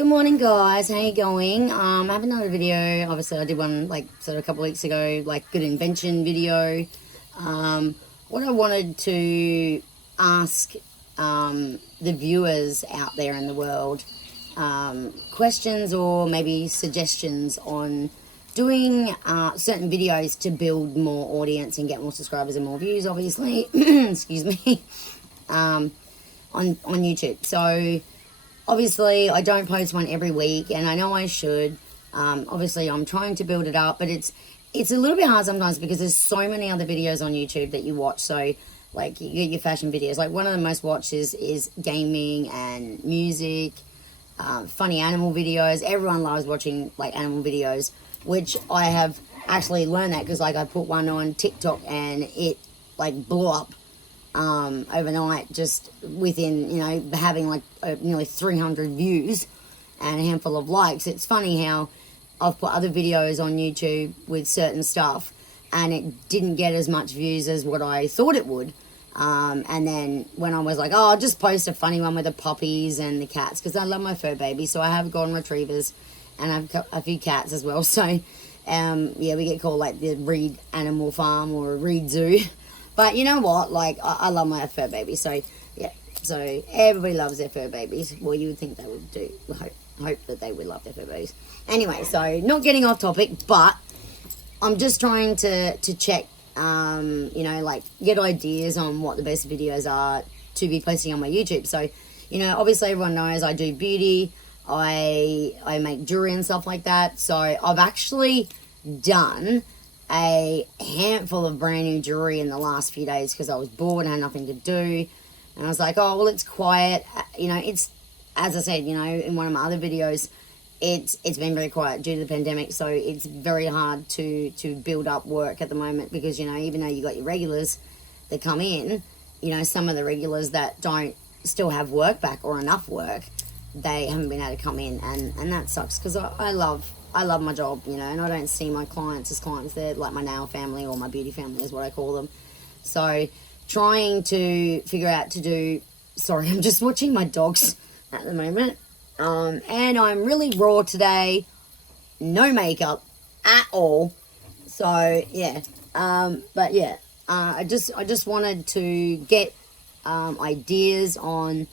Good morning, guys. How you going? I have another video. Obviously, I did one like sort of a couple of weeks ago, like good invention video. What I wanted to ask the viewers out there in the world questions or maybe suggestions on doing certain videos to build more audience and get more subscribers and more views. Obviously, excuse me, on YouTube. So. Obviously, I don't post one every week, and I know I should. Obviously, I'm trying to build it up, but it's a little bit hard sometimes because there's so many other videos on YouTube that you watch. So, like, you get your fashion videos. Like, one of the most watched is gaming and music, funny animal videos. Everyone loves watching, like, animal videos, which I have actually learned that because, like, I put one on TikTok and it, like, blew up overnight, just within, having like nearly 300 views and a handful of likes. It's funny how I've put other videos on YouTube with certain stuff and it didn't get as much views as what I thought it would. And then when I was like, oh, I'll just post a funny one with the puppies and the cats, because I love my fur babies. So I have golden retrievers and I've a few cats as well. So, yeah, we get called like the Reed Animal Farm or a Reed Zoo. But you know what? Like, I love my fur babies. So, yeah. So, everybody loves their fur babies. Well, you would think they would do. Hope that they would love their fur babies. Anyway, so, not getting off topic, but I'm just trying to check, like, get ideas on what the best videos are to be posting on my YouTube. So, obviously everyone knows I do beauty. I make jewelry and stuff like that. So, I've actually done a handful of brand new jewelry in the last few days because I was bored and had nothing to do, and I was like, oh well, it's quiet. It's, as I said, in one of my other videos, it's been very quiet due to the pandemic, so it's very hard to build up work at the moment because even though you got your regulars that come in, some of the regulars that don't still have work back or enough work, they haven't been able to come in, and that sucks because I love my job, and I don't see my clients as clients. They're like my nail family, or my beauty family is what I call them. So trying to figure out to do, sorry, I'm just watching my dogs at the moment. And I'm really raw today, no makeup at all. So yeah, but yeah, I just wanted to get ideas on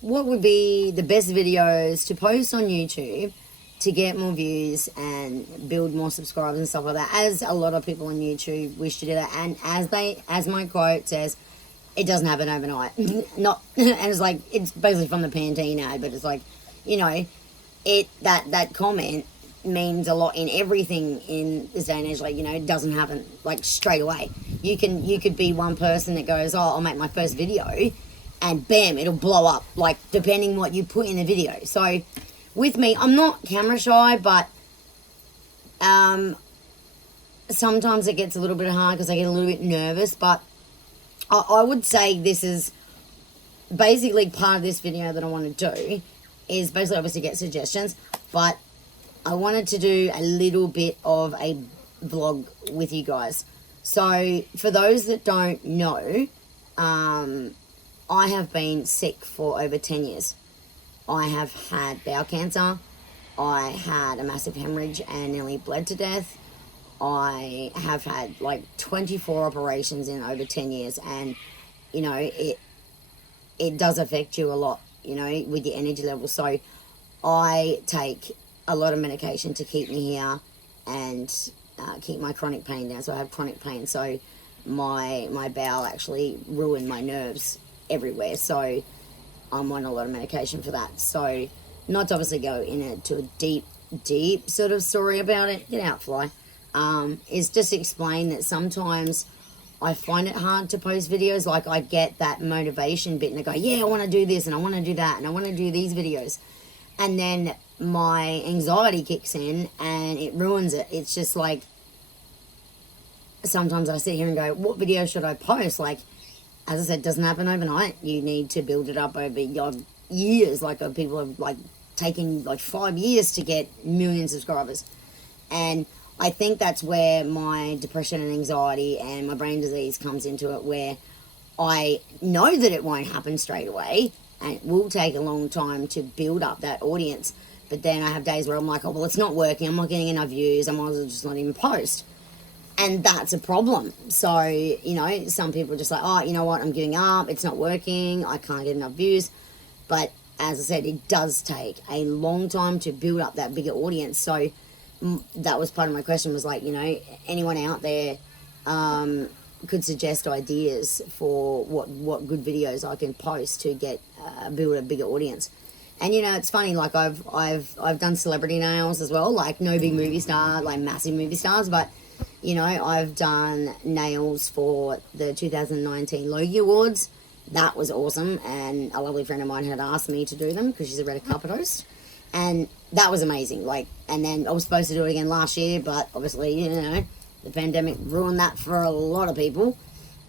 what would be the best videos to post on YouTube to get more views and build more subscribers and stuff like that, as a lot of people on YouTube wish to do that. And as my quote says, it doesn't happen overnight. Not, and it's like, it's basically from the Pantene ad, but it's like, that comment means a lot in everything in this day and age. Like, it doesn't happen like straight away. You could be one person that goes, oh, I'll make my first video, and bam, it'll blow up, like, depending what you put in the video. So with me, I'm not camera shy, but sometimes it gets a little bit hard because I get a little bit nervous. But I would say this is basically part of this video that I want to do is basically obviously get suggestions, but I wanted to do a little bit of a vlog with you guys. So for those that don't know, I have been sick for over 10 years. I have had bowel cancer. I had a massive hemorrhage and nearly bled to death. I have had like 24 operations in over 10 years, and it does affect you a lot, with your energy level. So I take a lot of medication to keep me here and keep my chronic pain down. So I have chronic pain. So my bowel actually ruined my nerves everywhere. So I'm on a lot of medication for that. So not to obviously go into a deep sort of story about it, get out fly, is just explain that sometimes I find it hard to post videos. Like, I get that motivation bit and I go, yeah, I want to do this and I want to do that and I want to do these videos. And then my anxiety kicks in and it ruins it. It's just like, sometimes I sit here and go, what video should I post? Like, as I said, it doesn't happen overnight. You need to build it up over years. Like, people have like taken like 5 years to get million subscribers. And I think that's where my depression and anxiety and my brain disease comes into it, where I know that it won't happen straight away, and it will take a long time to build up that audience. But then I have days where I'm like, oh, well, it's not working, I'm not getting enough views, I might as well just not even post. And that's a problem. So, you know, some people are just like, oh, you know what, I'm giving up, it's not working, I can't get enough views. But as I said, it does take a long time to build up that bigger audience. So that was part of my question, was like, you know, anyone out there could suggest ideas for what good videos I can post to get build a bigger audience. And you know, it's funny, like I've done celebrity nails as well, like no big movie star, like massive movie stars, but you know, I've done nails for the 2019 Logie Awards. That was awesome, and a lovely friend of mine had asked me to do them because she's a red carpet host, and that was amazing. Like, and then I was supposed to do it again last year, but obviously, you know, the pandemic ruined that for a lot of people.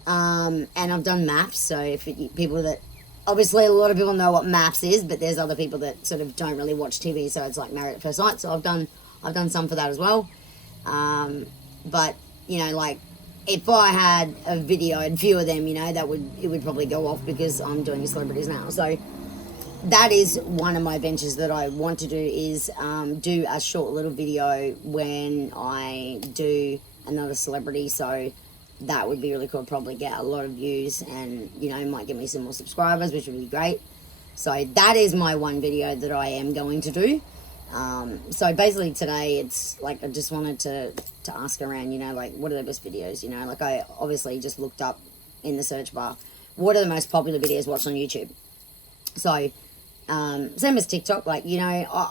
And I've done maps, so if people that, obviously a lot of people know what maps is, but there's other people that sort of don't really watch TV, so it's like Married at First Sight. So I've done some for that as well. But you know, like if I had a video and few of them, you know, it would probably go off because I'm doing celebrities now. So that is one of my ventures that I want to do, is do a short little video when I do another celebrity. So that would be really cool. Probably get a lot of views, and you know, might get me some more subscribers, which would be great. So that is my one video that I am going to do. So basically today it's like I just wanted to ask around, you know, like what are the best videos, you know, like I obviously just looked up in the search bar, what are the most popular videos watched on YouTube. So same as TikTok, like, you know,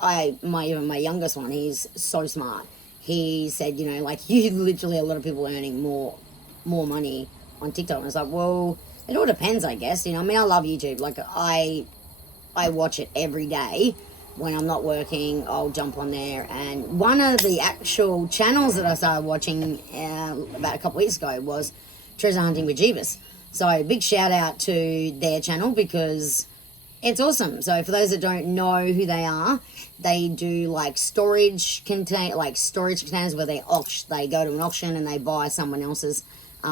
even my youngest one, he's so smart. He said, you know, like you literally, a lot of people earning more money on TikTok. And I was like, well, it all depends, I guess. You know, I mean, I love YouTube. Like I watch it every day. When I'm not working, I'll jump on there. And one of the actual channels that I started watching about a couple weeks ago was Treasure Hunting with Jeebus. So big shout out to their channel because it's awesome. So for those that don't know who they are, they do like storage containers where they go to an auction and they buy someone else's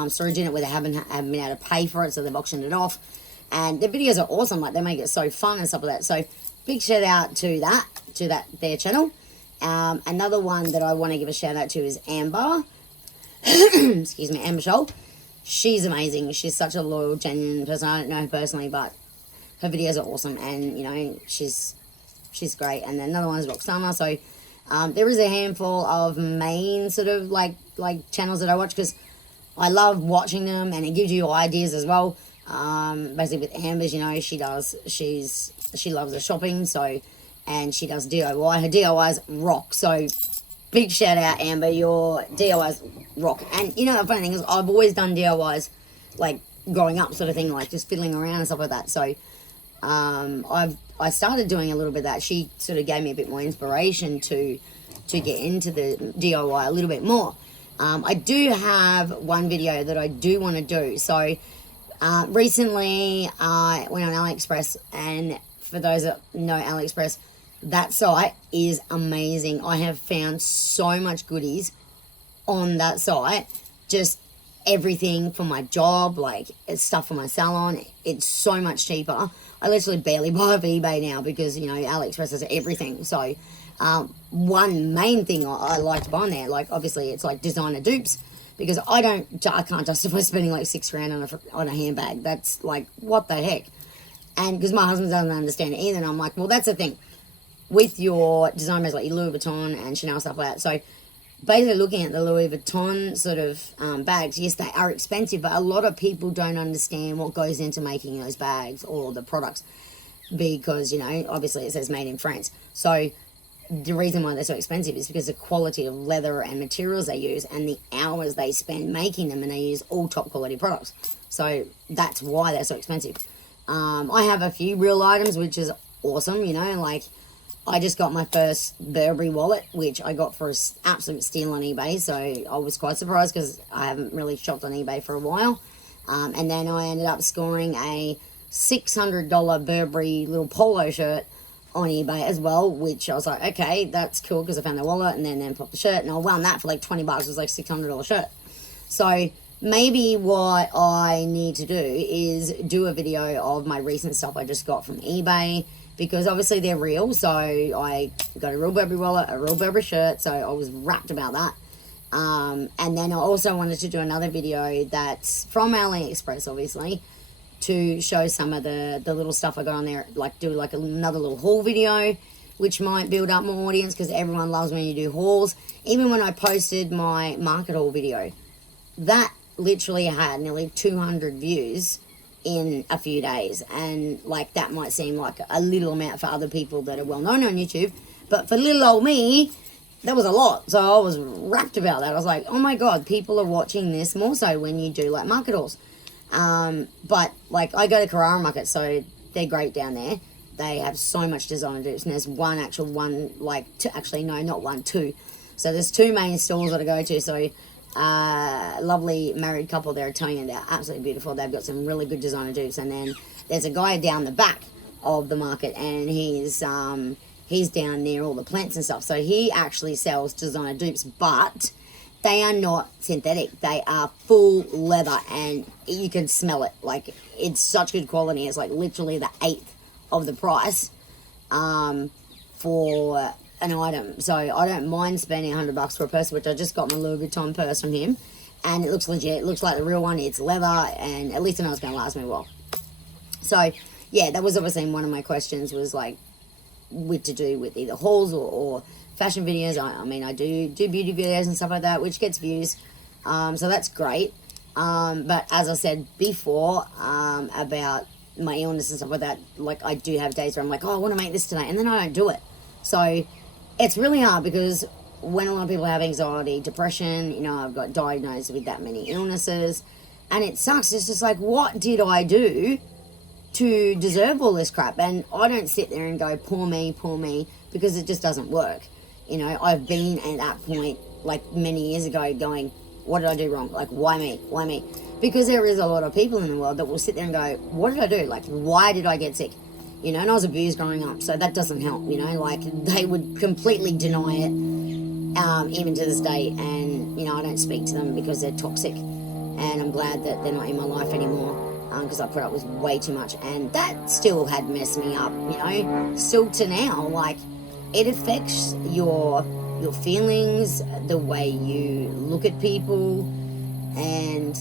storage in it where they haven't been able to pay for it, so they've auctioned it off. And their videos are awesome. Like they make it so fun and stuff like that. So big shout out to their channel. Another one that I want to give a shout out to is Amber. Excuse me, Amber Scholl. She's amazing. She's such a loyal, genuine person. I don't know her personally, but her videos are awesome, and you know, she's great. And then another one is Roxana. So there is a handful of main sort of like channels that I watch because I love watching them, and it gives you ideas as well. Basically with Amber's, you know, she loves her shopping, so, and she does DIY. Her DIYs rock. So big shout out, Amber, your DIYs rock. And you know, the funny thing is I've always done DIYs like growing up, sort of thing, like just fiddling around and stuff like that. So I started doing a little bit of that. She sort of gave me a bit more inspiration to get into the DIY a little bit more. I do have one video that I do want to do. So recently I went on AliExpress, and for those that know AliExpress, that site is amazing. I have found so much goodies on that site. Just everything for my job, like it's stuff for my salon. It's so much cheaper. I literally barely buy off eBay now because, you know, AliExpress has everything. So one main thing I like to buy on there, like obviously it's like designer dupes, because I can't justify spending like $6,000 on a handbag. That's like, what the heck? And because my husband doesn't understand it either, and I'm like, well, that's the thing with your designers, like your Louis Vuitton and Chanel, stuff like that. So basically looking at the Louis Vuitton sort of bags, yes, they are expensive, but a lot of people don't understand what goes into making those bags or the products, because, you know, obviously it says made in France. So the reason why they're so expensive is because the quality of leather and materials they use and the hours they spend making them, and they use all top quality products. So that's why they're so expensive. I have a few real items, which is awesome, you know, like I just got my first Burberry wallet, which I got for an absolute steal on eBay. So I was quite surprised because I haven't really shopped on eBay for a while. And then I ended up scoring a $600 Burberry little polo shirt on eBay as well, which I was like, okay, that's cool, because I found the wallet and then popped the shirt, and I won that for like $20. It was like $600 shirt. So maybe what I need to do is do a video of my recent stuff I just got from eBay, because obviously they're real. So I got a real Burberry wallet, a real Burberry shirt, so I was rapt about that. And then I also wanted to do another video that's from AliExpress, obviously, to show some of the little stuff I got on there, like do like another little haul video, which might build up more audience, because everyone loves when you do hauls. Even when I posted my market haul video, that literally had nearly 200 views in a few days. And like, that might seem like a little amount for other people that are well known on YouTube, but for little old me, that was a lot. So I was rapt about that. I was like, oh my God, people are watching this more so when you do like market hauls. But like, I go to Carrara Market, so they're great down there. They have so much designer dupes, and there's two. So there's two main stores that I go to. So lovely married couple there, Italian, they're absolutely beautiful. They've got some really good designer dupes. And then there's a guy down the back of the market, and he's down near all the plants and stuff. So he actually sells designer dupes, but they are not synthetic. They are full leather, and you can smell it. Like, it's such good quality. It's like literally the eighth of the price for an item. So I don't mind spending $100 for a purse, which I just got my Louis Vuitton purse from him, and it looks legit. It looks like the real one. It's leather, and at least I know it's going to last me a while. So yeah, that was obviously one of my questions, was like, to do with either hauls or fashion videos. I mean, I do beauty videos and stuff like that, which gets views, so that's great. But as I said before, about my illness and stuff like that, like, I do have days where I'm like, oh, I want to make this today, and then I don't do it. So it's really hard, because when a lot of people have anxiety, depression, you know, I've got diagnosed with that many illnesses, and it sucks. It's just like, what did I do to deserve all this crap? And I don't sit there and go, poor me, because it just doesn't work. You know, I've been at that point like many years ago going, what did I do wrong? Like, why me? Because there is a lot of people in the world that will sit there and go, what did I do? Like, why did I get sick? You know, and I was abused growing up, so that doesn't help, you know, like, they would completely deny it, even to this day. And, you know, I don't speak to them because they're toxic, and I'm glad that they're not in my life anymore, because I put up with way too much, and that still had messed me up, you know, still to now. Like, it affects your feelings, the way you look at people, and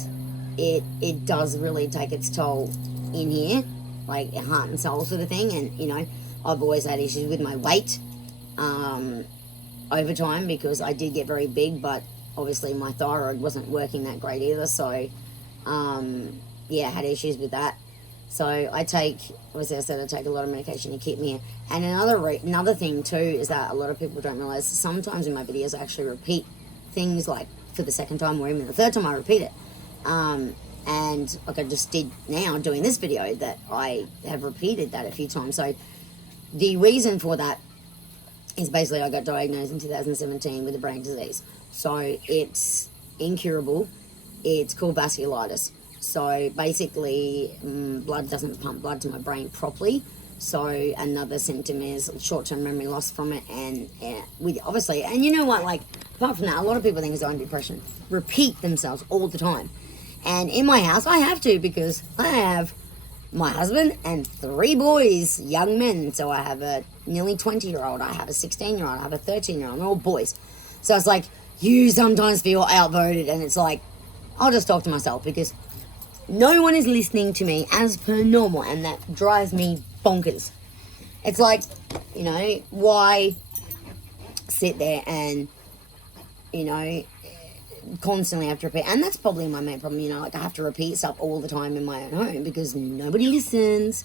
it does really take its toll in here, like heart and soul sort of thing. And, you know, I've always had issues with my weight over time, because I did get very big, but obviously my thyroid wasn't working that great either. So yeah, I had issues with that. So I take a lot of medication to keep me in. And another thing too is that a lot of people don't realize, sometimes in my videos I actually repeat things, like for the second time or even the third time I repeat it. And like I just did now doing this video, that I have repeated that a few times. So the reason for that is basically I got diagnosed in 2017 with a brain disease. So it's incurable. It's called vasculitis. So basically, blood doesn't pump blood to my brain properly. So another symptom is short-term memory loss from it, and with obviously, and you know what, like, apart from that, a lot of people think anxiety and depression repeat themselves all the time. And in my house, I have to, because I have my husband and 3 boys, young men. So I have a nearly 20-year-old, I have a 16-year-old, I have a 13-year-old, they're all boys. So it's like, you sometimes feel outvoted, and it's like, I'll just talk to myself, because no one is listening to me as per normal, and that drives me bonkers. It's like, you know, why sit there and, you know, constantly have to repeat? And that's probably my main problem, you know, like, I have to repeat stuff all the time in my own home because nobody listens.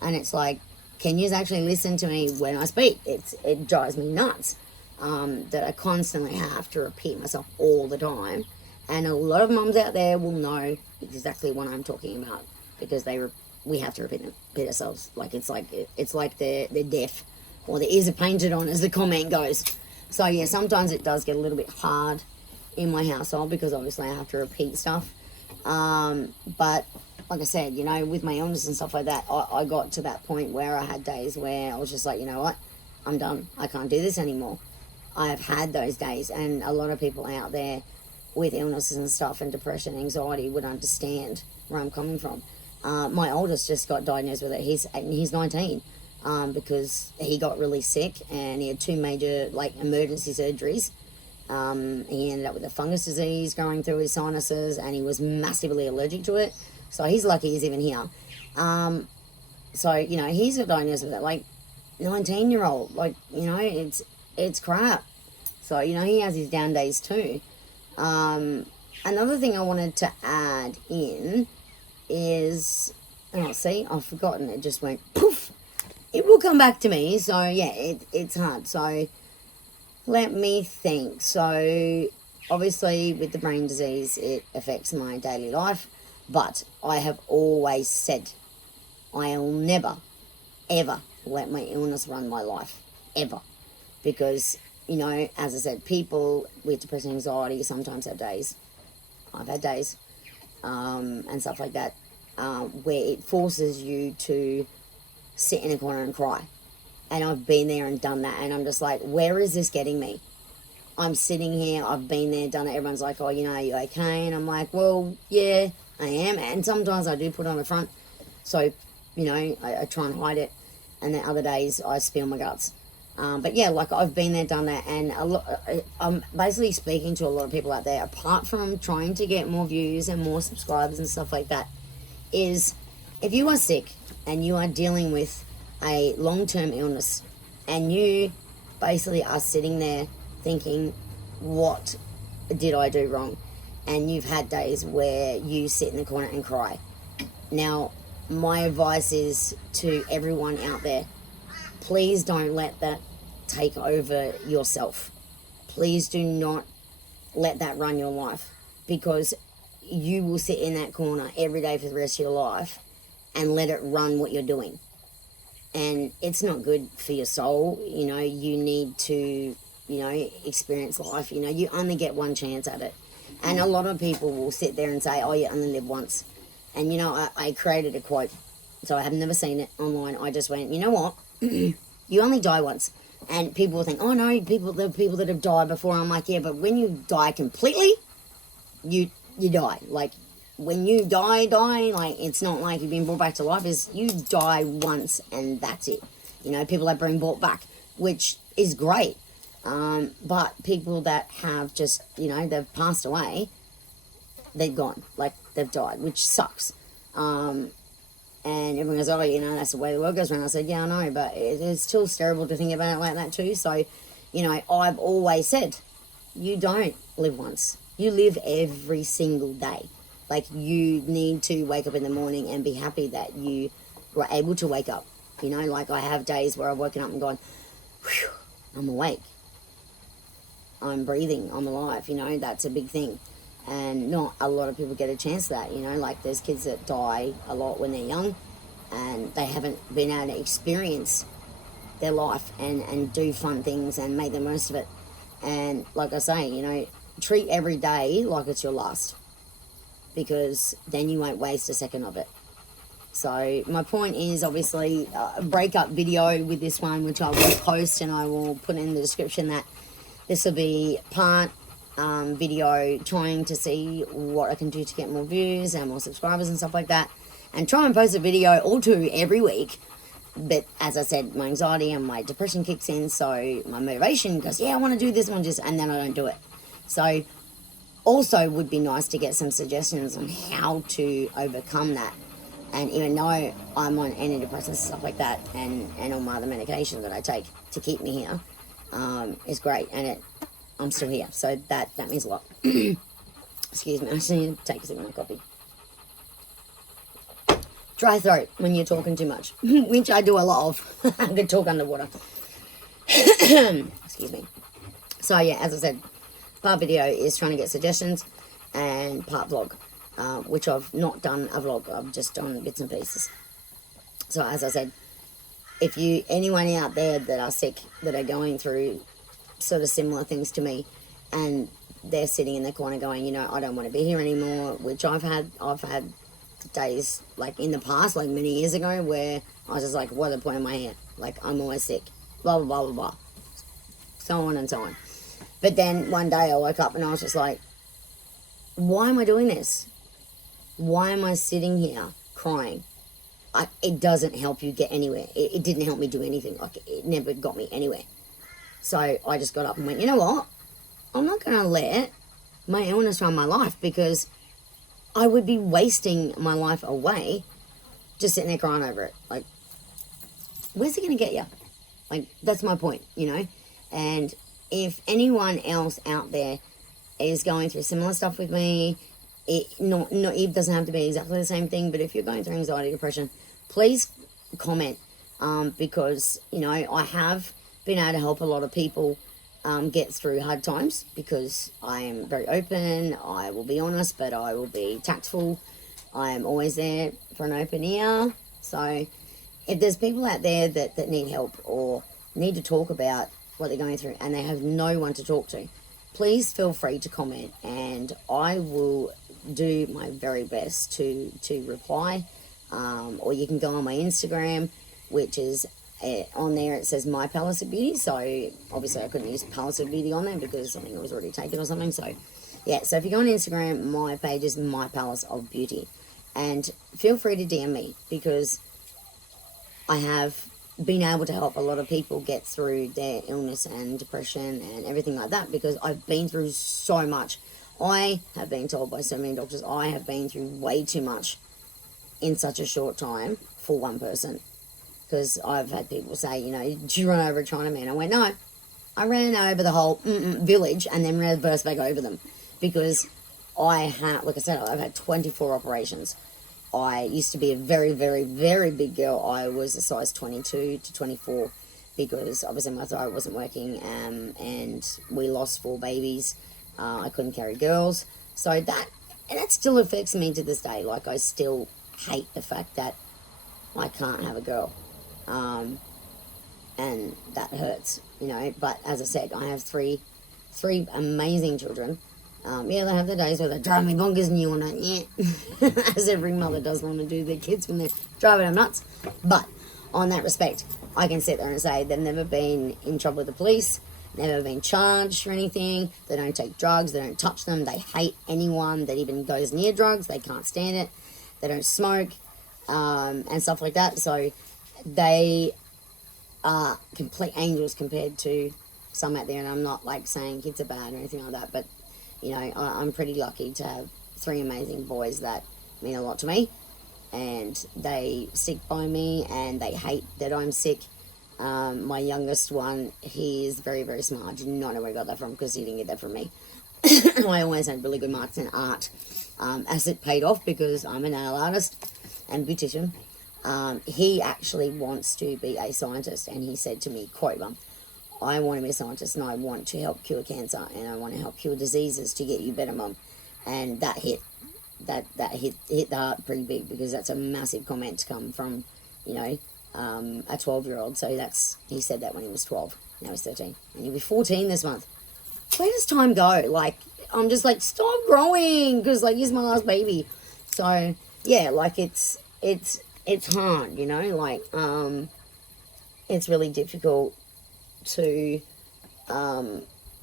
And it's like, can you actually listen to me when I speak? It drives me nuts that I constantly have to repeat myself all the time. And a lot of mums out there will know exactly what I'm talking about, because we have to repeat ourselves. Like, it's like they're deaf, or their ears are painted on, as the comment goes. So yeah, sometimes it does get a little bit hard in my household, because obviously I have to repeat stuff. But like I said, you know, with my illness and stuff like that, I got to that point where I had days where I was just like, you know what, I'm done. I can't do this anymore. I have had those days, and a lot of people out there with illnesses and stuff and depression, anxiety would understand where I'm coming from. My oldest just got diagnosed with it. He's 19, because he got really sick and he had 2 major like emergency surgeries. He ended up with a fungus disease going through his sinuses, and he was massively allergic to it. So he's lucky he's even here. So you know, he's got diagnosed with it, like 19-year-old. Like, you know, it's crap. So you know, he has his down days too. Another thing I wanted to add in is, oh, see, I've forgotten. It just went poof. It will come back to me. So yeah, it's hard. So let me think. So obviously with the brain disease, it affects my daily life, but I have always said I'll never, ever let my illness run my life, ever. Because, you know, as I said, people with depression and anxiety sometimes have days. I've had days, and stuff like that, where it forces you to sit in a corner and cry. And I've been there and done that, and I'm just like, where is this getting me? I'm sitting here, I've been there, done it, everyone's like, oh, you know, are you okay? And I'm like, well, yeah, I am. And sometimes I do put it on the front, so, you know, I try and hide it. And then other days I spill my guts. But yeah, like, I've been there, done that, and I'm basically speaking to a lot of people out there, apart from trying to get more views and more subscribers and stuff like that, is if you are sick and you are dealing with a long-term illness and you basically are sitting there thinking, what did I do wrong? And you've had days where you sit in the corner and cry. Now, my advice is to everyone out there, please don't let that take over yourself. Please do not let that run your life, because you will sit in that corner every day for the rest of your life and let it run what you're doing. And it's not good for your soul. You know, you need to, you know, experience life. You know, you only get one chance at it. And a lot of people will sit there and say, oh, you only live once. And, you know, I created a quote, so I have never seen it online. I just went, you know what? You only die once. And people will think, oh, no, the people that have died before. I'm like, yeah, but when you die completely, you die. Like, when you die, like, it's not like you've been brought back to life. Is you die once and that's it. You know, people have been brought back, which is great. But people that have just, you know, they've passed away, they're gone. Like, they've died, which sucks. And everyone goes, oh, you know, that's the way the world goes around. I said, yeah, I know, but it's still terrible to think about it like that too. So, you know, I've always said, you don't live once. You live every single day. Like, you need to wake up in the morning and be happy that you were able to wake up. You know, like, I have days where I've woken up and gone, whew, I'm awake. I'm breathing. I'm alive. You know, that's a big thing. And not a lot of people get a chance to that, you know, like there's kids that die a lot when they're young and they haven't been able to experience their life and do fun things and make the most of it. And like I say, you know, treat every day like it's your last, because then you won't waste a second of it. So my point is, obviously, a breakup video with this one, which I will post and I will put in the description, that this will be part video trying to see what I can do to get more views and more subscribers and stuff like that, and try and post a video or two every week. But as I said, my anxiety and my depression kicks in, so my motivation goes, yeah, I want to do this one, and then I don't do it. So also would be nice to get some suggestions on how to overcome that. And even though I'm on antidepressants and stuff like that, and all my other medication that I take to keep me here, is great, and I'm still here, so that means a lot. Excuse me, I just need to take a sip of my coffee. Dry throat when you're talking too much, which I do a lot of. I could talk underwater. Excuse me. So yeah, as I said, part video is trying to get suggestions, and part vlog, which I've not done a vlog, I've just done bits and pieces. So as I said, if anyone out there that are sick, that are going through sort of similar things to me, and they're sitting in the corner going, you know, I don't want to be here anymore, which I've had days, like in the past, like many years ago, where I was just like, what the point am I here? Like, I'm always sick, blah, blah, blah, blah, blah, so on and so on. But then one day I woke up and I was just like, why am I doing this? Why am I sitting here crying? It doesn't help you get anywhere. It didn't help me do anything. Like, it never got me anywhere. So I just got up and went, you know what? I'm not going to let my illness run my life, because I would be wasting my life away just sitting there crying over it. Like, where's it going to get you? Like, that's my point, you know? And if anyone else out there is going through similar stuff with me, it doesn't have to be exactly the same thing, but if you're going through anxiety, depression, please comment, because, you know, I have been able to help a lot of people get through hard times, because I am very open. I will be honest, but I will be tactful. I am always there for an open ear. So if there's people out there that need help or need to talk about what they're going through and they have no one to talk to, please feel free to comment, and I will do my very best to reply. Or you can go on my Instagram, which is on there. It says My Palace of Beauty. So obviously I couldn't use Palace of Beauty on there because I think it was already taken or something. So yeah, so if you go on Instagram, my page is My Palace of Beauty, and feel free to DM me, because I have been able to help a lot of people get through their illness and depression and everything like that, because I've been through so much. I have been told by so many doctors I have been through way too much in such a short time for one person. Because I've had people say, you know, did you run over a Chinaman? I went, no, I ran over the whole village and then reversed back over them. Because like I said, I've had 24 operations. I used to be a very, very, very big girl. I was a size 22 to 24 because obviously my thyroid wasn't working, and we lost 4 babies. I couldn't carry girls. So that still affects me to this day. Like, I still hate the fact that I can't have a girl. And that hurts, you know. But as I said, I have three amazing children. Yeah, they have the days where they drive me bonkers and you want to, yeah, as every mother does want to do their kids when they're driving them nuts. But on that respect, I can sit there and say they've never been in trouble with the police, never been charged for anything, they don't take drugs, they don't touch them, they hate anyone that even goes near drugs, they can't stand it, they don't smoke, and stuff like that. So they are complete angels compared to some out there, and I'm not like saying kids are bad or anything like that, but you know, I'm pretty lucky to have 3 amazing boys that mean a lot to me, and they stick by me and they hate that I'm sick. My youngest one, he is very, very smart. I do not know where he got that from, because he didn't get that from me. I always had really good marks in art, as it paid off because I'm a nail artist and beautician. He actually wants to be a scientist, and he said to me, quote, Mum, I want to be a scientist and I want to help cure cancer and I want to help cure diseases to get you better, Mum. And that hit the heart pretty big, because that's a massive comment to come from, you know, a 12-year-old. So he said that when he was 12. Now he's 13 and he'll be 14 this month. Where does time go? Like, I'm just like, stop growing, because like, he's my last baby. So yeah, like it's hard, you know, like it's really difficult to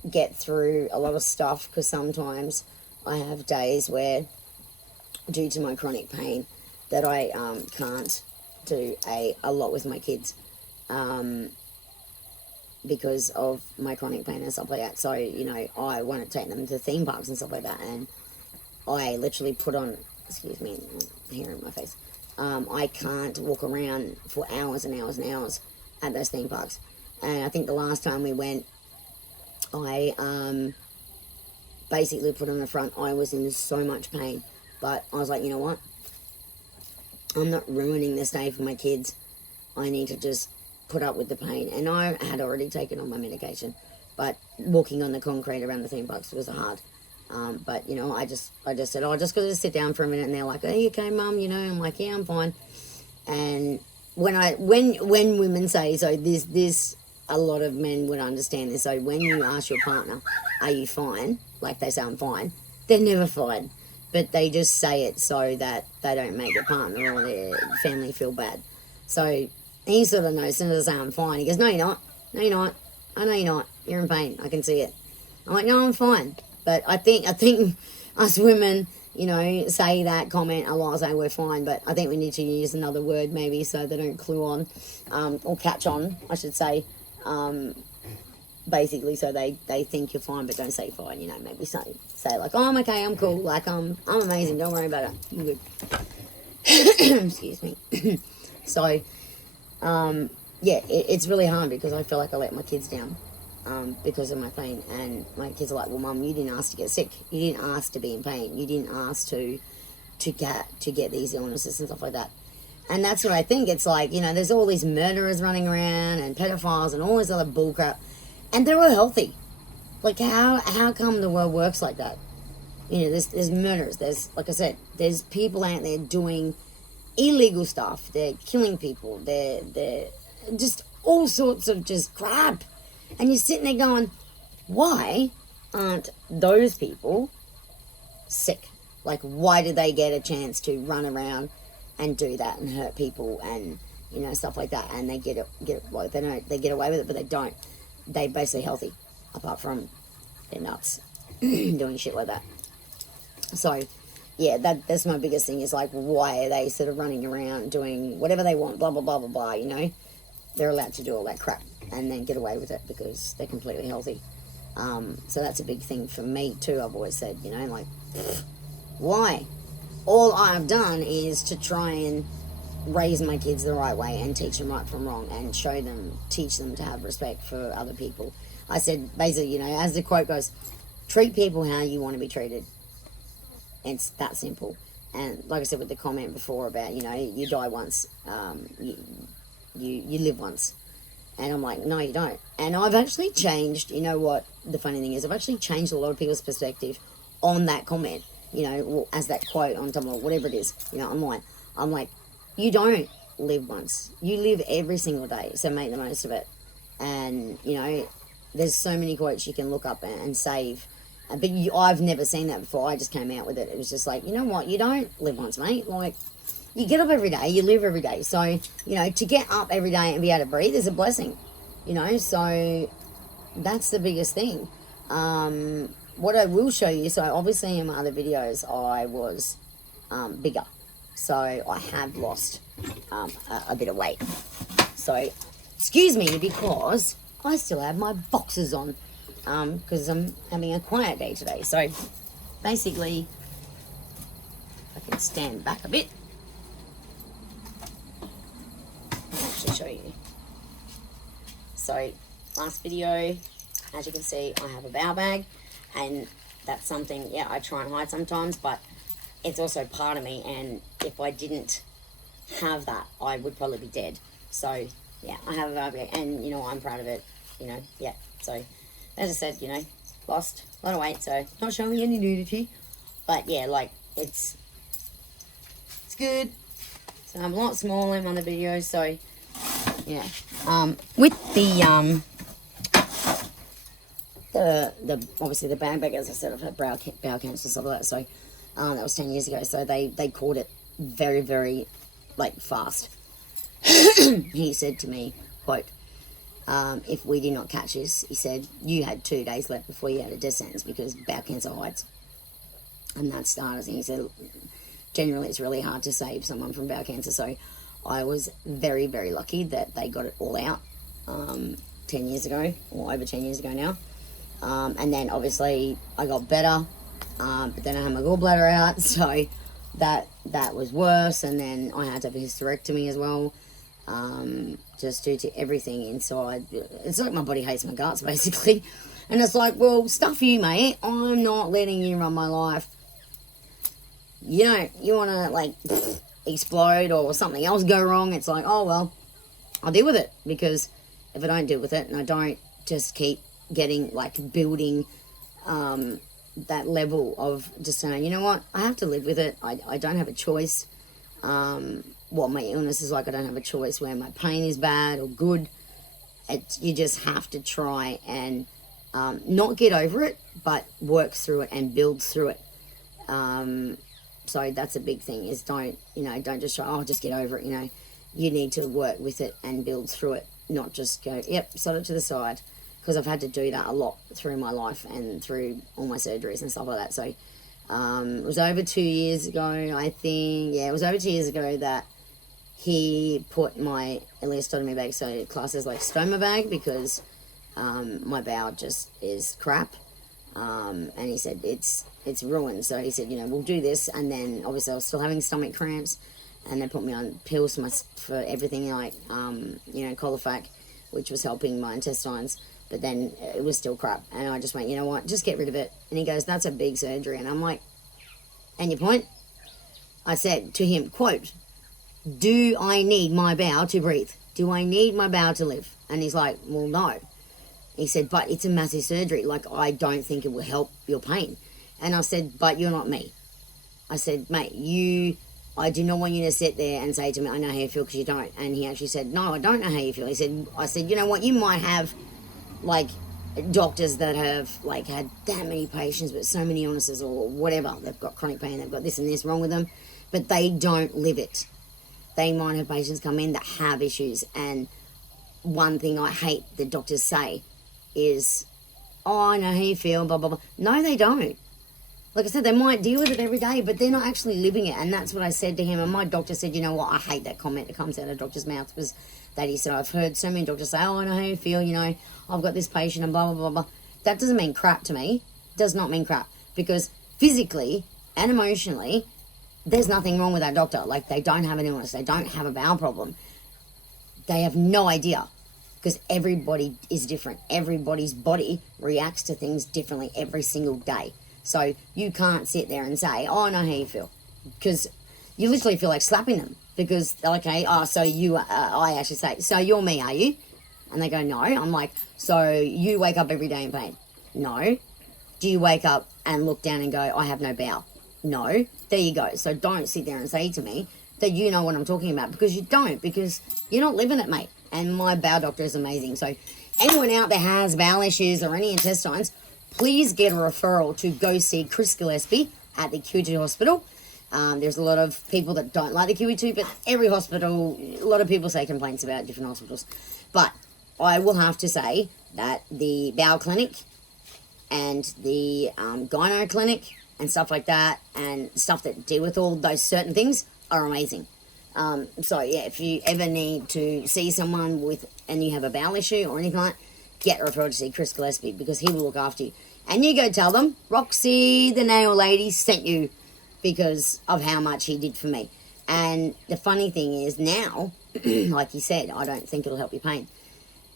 get through a lot of stuff, because sometimes I have days where, due to my chronic pain, that I can't do a lot with my kids, because of my chronic pain and stuff like that. So, you know, I want to take them to theme parks and stuff like that, and I literally put on, excuse me, hair in my face, I can't walk around for hours and hours and hours at those theme parks. And I think the last time we went, I basically put on the front, I was in so much pain, but I was like, you know what, I'm not ruining this day for my kids. I need to just put up with the pain. And I had already taken on my medication, but walking on the concrete around the theme parks was hard. But you know, I just said, oh, just gotta sit down for a minute. And they're like, are you okay, Mum? You know, I'm like, yeah, I'm fine. And when women say, so this a lot of men would understand this. So when you ask your partner, are you fine? Like, they say, I'm fine. They're never fine. But they just say it so that they don't make their partner or their family feel bad. So he sort of knows, as soon as I say I'm fine, he goes, no, you're not. No, you're not. I know you're not. You're in pain. I can see it. I'm like, no, I'm fine. But I think us women, you know, say that comment a lot, say we're fine, but I think we need to use another word maybe so they don't clue on, or catch on, I should say, basically, so they think you're fine but don't say fine, you know, maybe say like, oh, I'm okay, I'm cool, like, I'm amazing, don't worry about it, I'm good. Excuse me. So, yeah, it's really hard because I feel like I let my kids down. Because of my pain, and my kids are like, well, Mum, you didn't ask to get sick, you didn't ask to be in pain, you didn't ask to get these illnesses and stuff like that. And that's what I think. It's like, you know, there's all these murderers running around and pedophiles and all this other bullcrap, and they're all healthy. Like, how come the world works like that? You know, there's murderers, there's, like I said, there's people out there doing illegal stuff, they're killing people, they're just all sorts of just crap. And you're sitting there going, why aren't those people sick? Like, why do they get a chance to run around and do that and hurt people and, you know, stuff like that? And they get away with it, but they don't. They're basically healthy, apart from they're nuts doing shit like that. So, yeah, that's my biggest thing is, like, why are they sort of running around doing whatever they want, blah, blah, blah, blah, blah, you know? They're allowed to do all that crap and then get away with it because they're completely healthy. So that's a big thing for me too. I've always said, you know, like, why? All I've done is to try and raise my kids the right way and teach them right from wrong and teach them to have respect for other people. I said, basically, you know, as the quote goes, treat people how you want to be treated. It's that simple. And like I said with the comment before about, you know, you die once, you live once. And I'm like, no, you don't. And I've actually changed, you know what the funny thing is, I've actually changed a lot of people's perspective on that comment, you know, as that quote on Tumblr, whatever it is, you know, online. I'm like, you don't live once. You live every single day, so make the most of it. And, you know, there's so many quotes you can look up and save. But I've never seen that before. I just came out with it. It was just like, you know what, you don't live once, mate. Like, you get up every day, you live every day. So, you know, to get up every day and be able to breathe is a blessing, you know. So that's the biggest thing. What I will show you, so obviously in my other videos I was bigger. So I have lost a bit of weight. So excuse me because I still have my boxers on because I'm having a quiet day today. So basically, if I can stand back a bit, show you. So last video, as you can see, I have a bow bag, and that's something, yeah, I try and hide sometimes, but it's also part of me, and if I didn't have that, I would probably be dead. So yeah, I have a bow bag, and you know, I'm proud of it, you know. Yeah, so as I said, you know, lost a lot of weight, so not showing any nudity, but yeah, like, it's good. So I'm a lot smaller in my other videos, so yeah. With the obviously the bag, as I said, I've had bowel cancer and stuff like that. So that was 10 years ago. So they caught it very, very, like, fast. He said to me, quote, if we did not catch this, he said, you had 2 days left before you had a death sentence because bowel cancer hides. And that started. And he said, generally it's really hard to save someone from bowel cancer. So I was very, very lucky that they got it all out 10 years ago, or over 10 years ago now. And then obviously I got better, but then I had my gallbladder out, so that was worse. And then I had to have a hysterectomy as well, just due to everything inside. It's like my body hates my guts, basically. And it's like, well, stuff you, mate. I'm not letting you run my life. You know, you want to, like, explode or something else go wrong, it's like, oh, well, I'll deal with it. Because if I don't deal with it and I don't just keep getting, like, building that level of just saying, you know what, I have to live with it. I don't have a choice. What my illness is like, I don't have a choice. Where my pain is bad or good, you just have to try and not get over it, but work through it and build through it. So that's a big thing, is don't just try, just get over it, you know. You need to work with it and build through it, not just go, yep, set it to the side. Because I've had to do that a lot through my life and through all my surgeries and stuff like that. So It was over 2 years ago, I think. Yeah, it was over 2 years ago that he put my ileostomy bag, so classed as like stoma bag, because my bowel just is crap. And he said it's ruined. So he said, we'll do this, and then obviously I was still having stomach cramps, and they put me on pills for everything, like Colofac, which was helping my intestines. But then it was still crap, and I just went, you know what, just get rid of it. And he goes, that's a big surgery. And I'm like, and your point? I said to him, quote, do I need my bowel to breathe? Do I need my bowel to live? And he's like, well, no. He said, but it's a massive surgery. Like, I don't think it will help your pain. And I said, but you're not me. I said, mate, I do not want you to sit there and say to me, I know how you feel, because you don't. And he actually said, no, I don't know how you feel. I said, you know what, you might have, like, doctors that have, like, had that many patients with so many illnesses or whatever. They've got chronic pain, they've got this and this wrong with them, but they don't live it. They might have patients come in that have issues. And one thing I hate that doctors say is, oh, I know how you feel, blah, blah, blah. No, they don't. Like I said, they might deal with it every day, but they're not actually living it. And that's what I said to him. And my doctor said, you know what, I hate that comment that comes out of a doctor's mouth, was that he said, I've heard so many doctors say, oh, I know how you feel, I've got this patient and blah, blah, blah, blah. That doesn't mean crap to me. Does not mean crap. Because physically and emotionally, there's nothing wrong with that doctor. Like, they don't have an illness. They don't have a bowel problem. They have no idea, because everybody is different. Everybody's body reacts to things differently every single day. So you can't sit there and say, oh, I know how you feel, because you literally feel like slapping them, because, okay, I actually say, so you're me, are you? And they go, no. I'm like, so you wake up every day in pain? No. Do you wake up and look down and go, I have no bowel? No. There you go. So don't sit there and say to me that you know what I'm talking about, because you don't, because you're not living it, mate. And my bowel doctor is amazing. So anyone out there has bowel issues or any intestines, please get a referral to go see Chris Gillespie at the QE2 Hospital. There's a lot of people that don't like the QE2, but every hospital, a lot of people say complaints about different hospitals. But I will have to say that the bowel clinic and the gyno clinic and stuff like that, and stuff that deal with all those certain things, are amazing. So yeah, if you ever need to see someone and you have a bowel issue or anything like that, get referred to see Chris Gillespie, because he will look after you. And you go tell them, Roxy the nail lady sent you, because of how much he did for me. And the funny thing is now, like he said, I don't think it'll help your pain.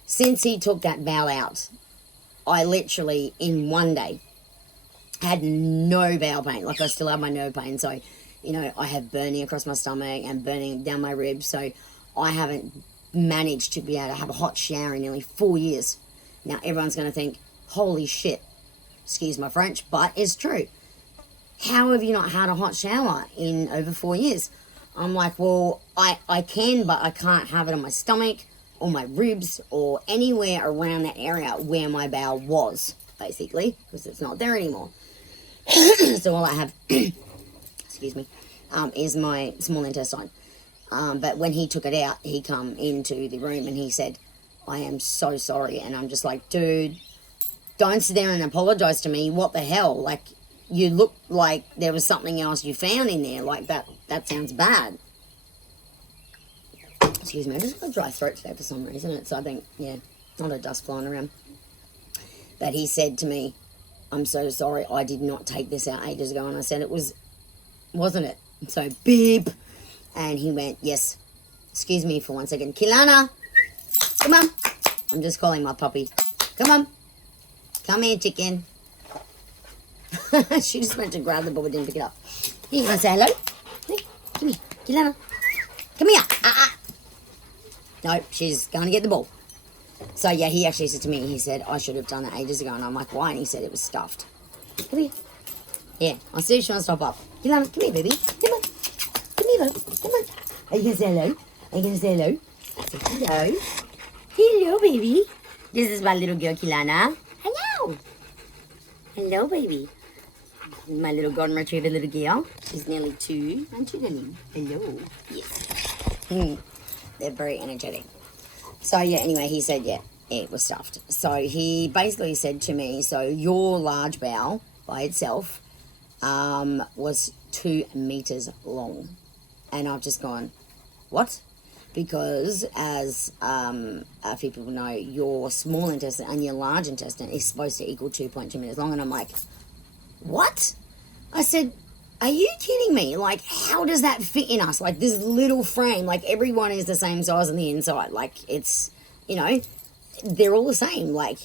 Since he took that bowel out, I literally, in one day, had no bowel pain. Like, I still have my nerve pain. So, I have burning across my stomach and burning down my ribs. So I haven't managed to be able to have a hot shower in nearly 4 years. Now, everyone's going to think, holy shit, excuse my French, but it's true. How have you not had a hot shower in over 4 years? I'm like, well, I can, but I can't have it on my stomach or my ribs or anywhere around that area where my bowel was, basically, because it's not there anymore. So all I have, excuse me, is my small intestine. But when he took it out, he come into the room and he said, I am so sorry. And I'm just like, dude, don't sit there and apologize to me. What the hell? Like, you look like there was something else you found in there. Like, that sounds bad. Excuse me, I just got a dry throat today for some reason. So I think, yeah, a lot of dust flying around. But he said to me, I'm so sorry, I did not take this out ages ago. And I said, wasn't it? So, beep. And he went, yes. Excuse me for 1 second. Kilana, come on. I'm just calling my puppy. Come on. Come here, chicken. She just went to grab the ball but didn't pick it up. You want to say hello? Hey, come here. Kilana. Come here. No, she's going to get the ball. So, yeah, he actually said to me, he said, I should have done that ages ago. And I'm like, why? And he said it was stuffed. Come here. Yeah, I'll see if she wants to hop up. Kilana, come here, baby. Come on. Come here, love. Come on. Are you going to say hello? Are you going to say hello? Say hello. Hello, baby. This is my little girl, Kilana. Hello. Hello, baby. My little golden retriever little girl. She's nearly 2. Aren't you, darling? Hello. Yes. They're very energetic. So, yeah, anyway, he said, yeah, it was stuffed. So he basically said to me, so your large bowel by itself was 2 meters long. And I've just gone, what? Because as a few people know, your small intestine and your large intestine is supposed to equal 2.2 meters long. And I'm like, what? I said, are you kidding me? Like, how does that fit in us? Like, this little frame, like, everyone is the same size on the inside. Like, it's, you know, they're all the same. Like,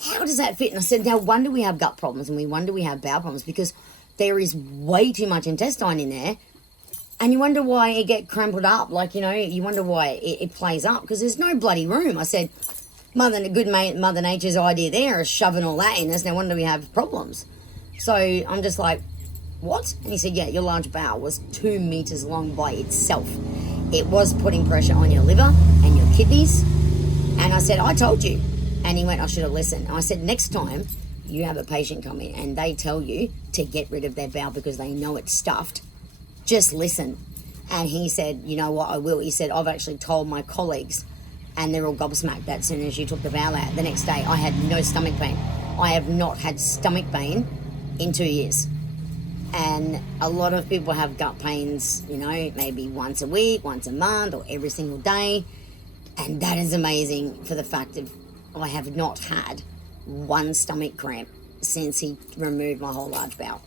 how does that fit? And I said, no wonder we have gut problems and we wonder we have bowel problems, because there is way too much intestine in there. And you wonder why it get crumpled up. Like, you know, you wonder why it plays up, because there's no bloody room. I said, Mother Nature's idea there is shoving all that in us. No wonder we have problems. So I'm just like, what? And he said, yeah, your large bowel was 2 meters long by itself. It was putting pressure on your liver and your kidneys. And I said, I told you. And he went, I should have listened. And I said, next time you have a patient come in and they tell you to get rid of their bowel because they know it's stuffed, just listen. And he said, you know what, I will. He said, I've actually told my colleagues, and they're all gobsmacked that as soon as you took the bowel out. The next day, I had no stomach pain. I have not had stomach pain in 2 years. And a lot of people have gut pains, you know, maybe once a week, once a month, or every single day. And that is amazing for the fact of I have not had one stomach cramp since he removed my whole large bowel.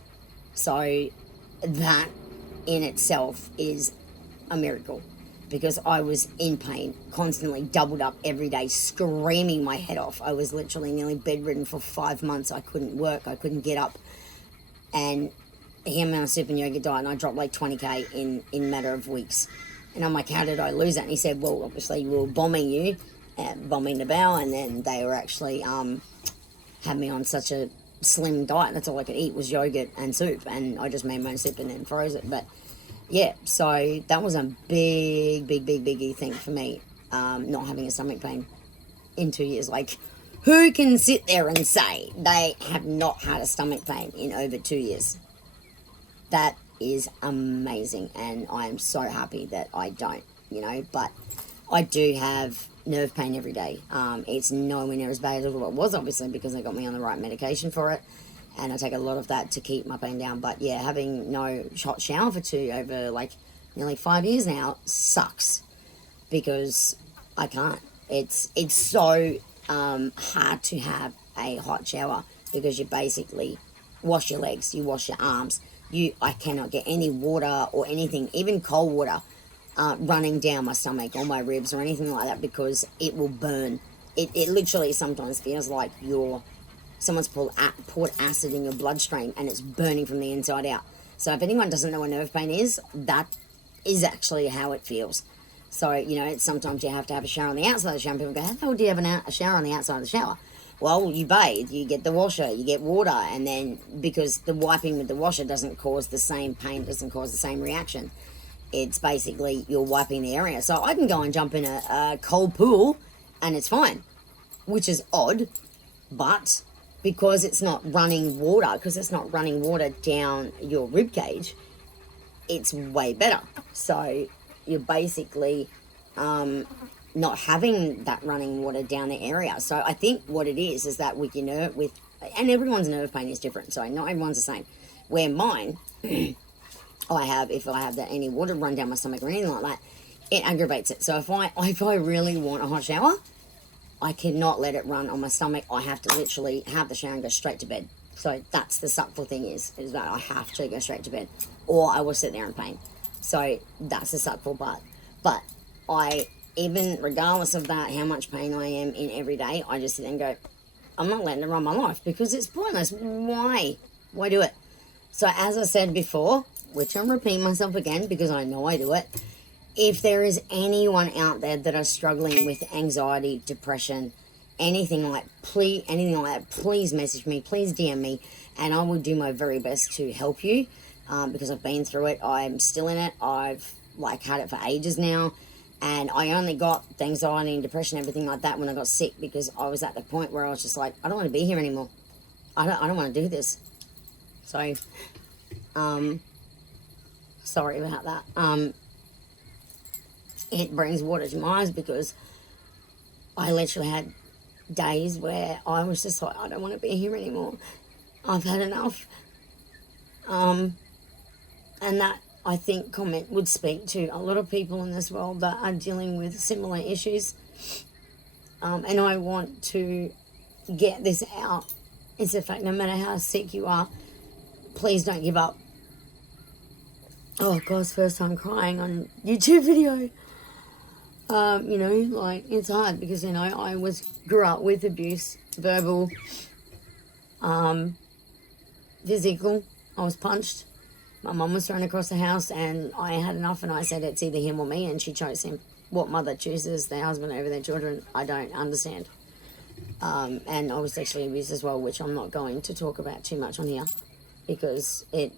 So that in itself is a miracle, because I was in pain, constantly doubled up every day, screaming my head off. I was literally nearly bedridden for 5 months. I couldn't work, I couldn't get up. And he had me on a super yoga diet, and I dropped like 20k in a matter of weeks. And I'm like, how did I lose that? And he said, well, obviously we were bombing the bowel, and then they were actually had me on such a slim diet. That's all I could eat was yogurt and soup, and I just made my own soup and then froze it. But yeah, so that was a big thing for me, not having a stomach pain in 2 years. Like, who can sit there and say they have not had a stomach pain in over 2 years? That is amazing, and I am so happy that I don't, you know. But I do have nerve pain every day. It's nowhere near as bad as what it was, obviously, because they got me on the right medication for it, and I take a lot of that to keep my pain down. But yeah, having no hot shower for over like nearly 5 years now sucks, because I can't. It's so hard to have a hot shower, because you basically wash your legs, you wash your arms. I cannot get any water or anything, even cold water, running down my stomach or my ribs or anything like that, because it will burn. It literally sometimes feels like someone's poured acid in your bloodstream, and it's burning from the inside out. So if anyone doesn't know what nerve pain is, that is actually how it feels. So, you know, sometimes you have to have a shower on the outside of the shower, and people go, how the hell do you have a shower on the outside of the shower? Well, you bathe, you get the washer, you get water, and then because the wiping with the washer doesn't cause the same pain, doesn't cause the same reaction, it's basically you're wiping the area. So I can go and jump in a cold pool and it's fine, which is odd, but because it's not running water down your rib cage, it's way better. So you're basically not having that running water down the area. So I think what it is that with your nerve, and everyone's nerve pain is different, so not everyone's the same. Where mine, if I have that any water run down my stomach or anything like that, it aggravates it. So if I really want a hot shower, I cannot let it run on my stomach. I have to literally have the shower and go straight to bed. So that's the suckful thing is that I have to go straight to bed, or I will sit there in pain. So that's the suckful part. But even regardless of that, how much pain I am in every day, I just sit there and go, I'm not letting it run my life, because it's pointless. Why do it? So as I said before, which I'm repeating myself again because I know I do it, if there is anyone out there that are struggling with anxiety, depression, anything like that, please message me, please DM me, and I will do my very best to help you, because I've been through it. I'm still in it. I've had it for ages now. And I only got anxiety and depression, everything like that, when I got sick, because I was at the point where I was just like, I don't want to be here anymore. I don't want to do this. So, sorry about that. It brings water to my eyes, because I literally had days where I was just like, I don't want to be here anymore. I've had enough. And that, I think, comment would speak to a lot of people in this world that are dealing with similar issues. And I want to get this out. It's the fact, no matter how sick you are, please don't give up. Oh, gosh, first time crying on YouTube video. You know, like, it's hard because, you know, I grew up with abuse, verbal, physical. I was punched. My mum was thrown across the house and I had enough and I said it's either him or me, and she chose him. What mother chooses their husband over their children, I don't understand. And I was sexually abused as well, which I'm not going to talk about too much on here because it